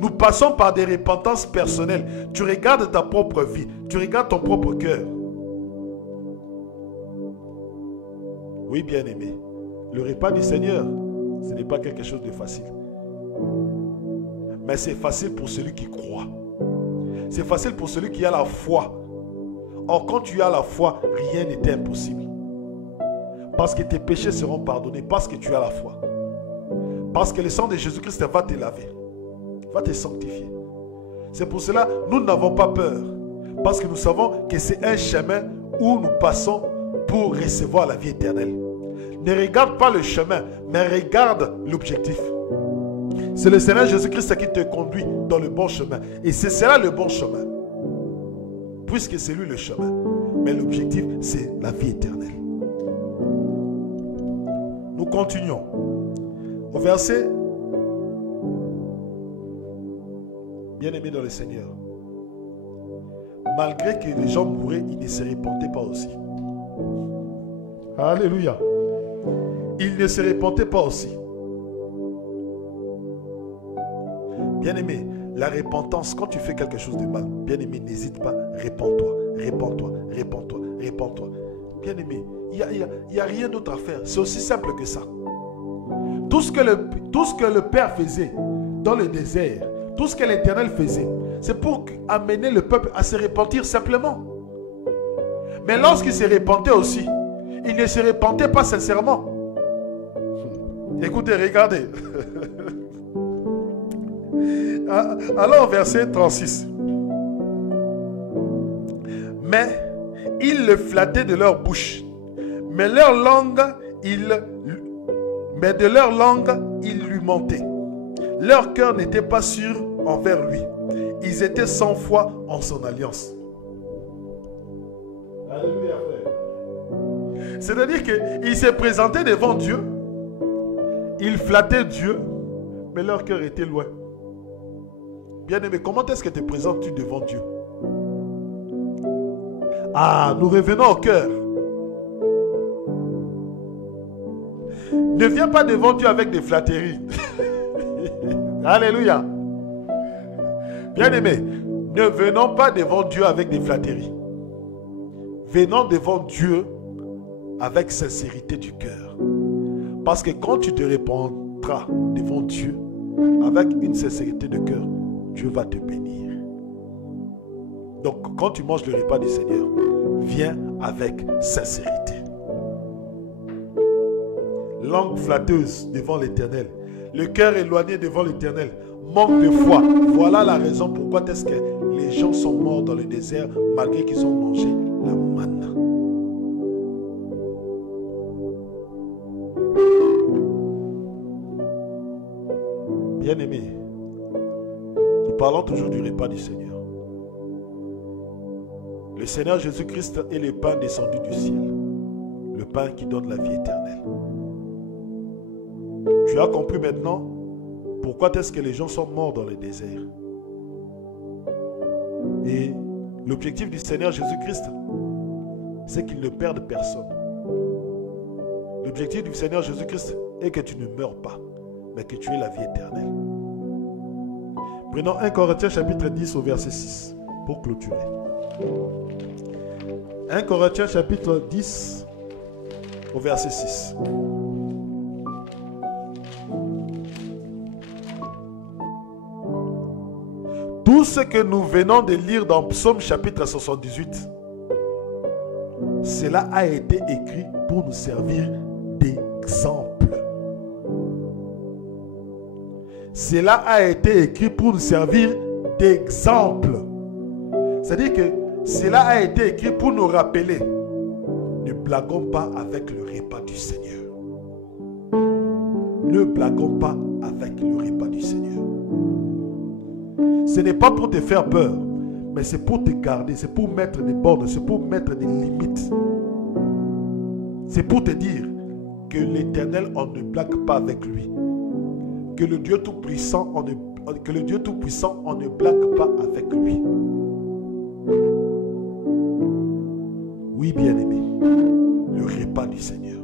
Nous passons par des repentances personnelles. Tu regardes ta propre vie. Tu regardes ton propre cœur. Oui, bien-aimé. Le repas du Seigneur, ce n'est pas quelque chose de facile. Mais c'est facile pour celui qui croit. C'est facile pour celui qui a la foi. Or, quand tu as la foi, rien n'est impossible. Parce que tes péchés seront pardonnés. Parce que tu as la foi. Parce que le sang de Jésus-Christ va te laver. Va te sanctifier. C'est pour cela nous n'avons pas peur. Parce que nous savons que c'est un chemin où nous passons pour recevoir la vie éternelle. Ne regarde pas le chemin, mais regarde l'objectif. C'est le Seigneur Jésus-Christ qui te conduit dans le bon chemin. Et c'est cela le bon chemin. Puisque c'est lui le chemin. Mais l'objectif, c'est la vie éternelle. Nous continuons. Au verset, bien-aimé dans le Seigneur, malgré que les gens mouraient, ils ne se repentaient pas aussi. Alléluia. Ils ne se repentaient pas aussi. Bien-aimé, la repentance, quand tu fais quelque chose de mal, bien-aimé, n'hésite pas, repens-toi, repens-toi, repens-toi, repens-toi. Bien-aimé, il n'y a rien d'autre à faire. C'est aussi simple que ça. Tout ce que le Père faisait dans le désert, tout ce que l'Éternel faisait, c'est pour amener le peuple à se repentir simplement. Mais lorsqu'il se repentait aussi, il ne se repentait pas sincèrement. Écoutez, regardez. Alors, verset 36. Mais ils le flattaient de leur bouche. Mais de leur langue, il lui mentait. Leur cœur n'était pas sûr envers lui. Ils étaient sans foi en son alliance. Alléluia, frère. C'est-à-dire qu'ils se présentaient devant Dieu. Ils flattaient Dieu, mais leur cœur était loin. Bien-aimé, comment est-ce que te présentes-tu devant Dieu? Ah, nous revenons au cœur. Ne viens pas devant Dieu avec des flatteries. Alléluia. Bien-aimé, ne venons pas devant Dieu avec des flatteries. Venons devant Dieu avec sincérité du cœur. Parce que quand tu te répandras devant Dieu avec une sincérité de cœur, Dieu va te bénir. Donc, quand tu manges le repas du Seigneur, viens avec sincérité. Langue flatteuse devant l'Éternel, le cœur éloigné devant l'Éternel, manque de foi. Voilà la raison pourquoi est-ce que les gens sont morts dans le désert malgré qu'ils ont mangé la manne. Bien-aimés, nous parlons toujours du repas du Seigneur. Le Seigneur Jésus-Christ est le pain descendu du ciel, le pain qui donne la vie éternelle. Tu as compris maintenant pourquoi est-ce que les gens sont morts dans le désert. Et l'objectif du Seigneur Jésus-Christ, c'est qu'il ne perde personne. L'objectif du Seigneur Jésus-Christ est que tu ne meurs pas, mais que tu aies la vie éternelle. Prenons 1 Corinthiens chapitre 10 au verset 6 pour clôturer. 1 Corinthiens chapitre 10 au verset 6. Tout ce que nous venons de lire dans Psaume chapitre 78, cela a été écrit pour nous servir d'exemple. Cela a été écrit pour nous servir d'exemple. C'est-à-dire que cela a été écrit pour nous rappeler. Ne blaguons pas avec le repas du Seigneur. Ne blaguons pas avec le repas du Seigneur. Ce n'est pas pour te faire peur, mais c'est pour te garder, c'est pour mettre des bornes, c'est pour mettre des limites. C'est pour te dire que l'Éternel, on ne blague pas avec lui. Que le Dieu Tout-Puissant, on ne blague pas avec lui. Oui, bien-aimé, le repas du Seigneur.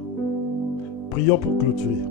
Prions pour clôturer.